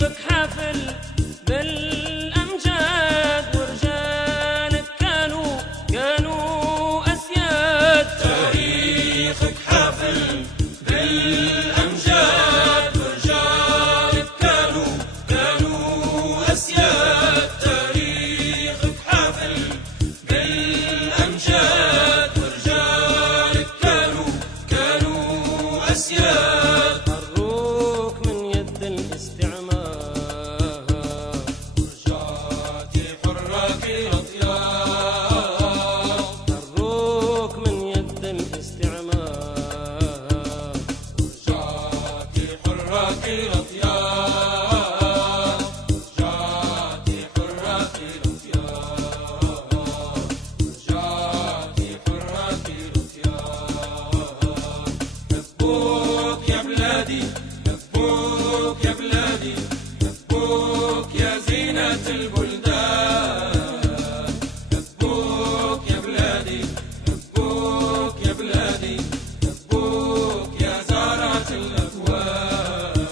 تاريخك حافل بالأمجاد، ورجالك كانوا أسياد. تاريخك حافل بالأمجاد، ورجالك كانوا أسياد. تاريخك حافل بالأمجاد، ورجالك كانوا أسياد. حروك من يد الاستعمار، ورجعتي حراك الأطيار. حروك من يد الاستعمار، ورجعتي حراك الأطيار. ورجعتي حراك الأطيار. ورجعتي حراك الأطيار. لبوك يا بلادي، لبوك يا بلادي، لبوك يا زينة البلدان. لبوك يا بلادي، لبوك يا بلادي، لبوك يا زارعة الأكوان.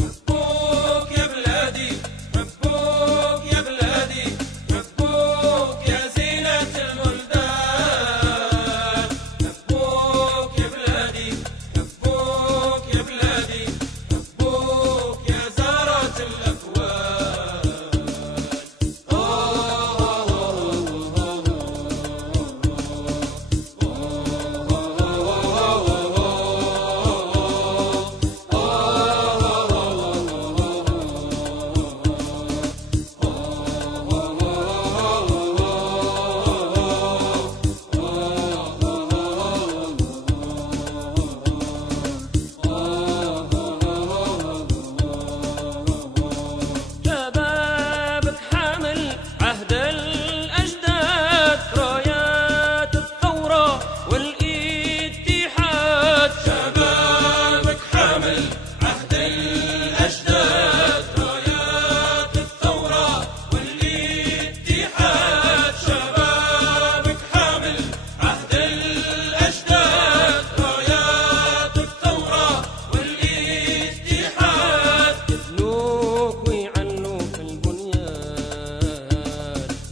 لبوك يا بلادي، لبوك يا بلادي، لبوك يا زينة البلدان. لبوك يا بلادي، لبوك يا بلادي، لبوك يا زارعة الأكوان. شبابك حامل عهد الأجداد، رايات الثورة والاتحاد. شبابك حامل عهد الأجداد، رايات الثورة والاتحاد. شبابك حامل عهد الأجداد، رايات الثورة والاتحاد. يبنوك ويعنوك البنيان،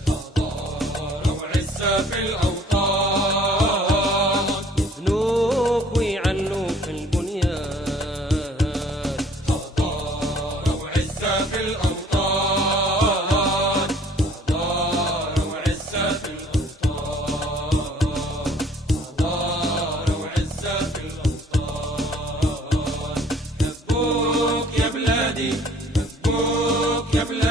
حضارة وعزة في الأوطان. يبنوك ويعنوك البنيان. حضارة وعزة في الأوطان. حضارة وعزة في الأوطان. حضارة وعزة في الأوطان. لبوك يا بلادي، لبوك يا بلادي.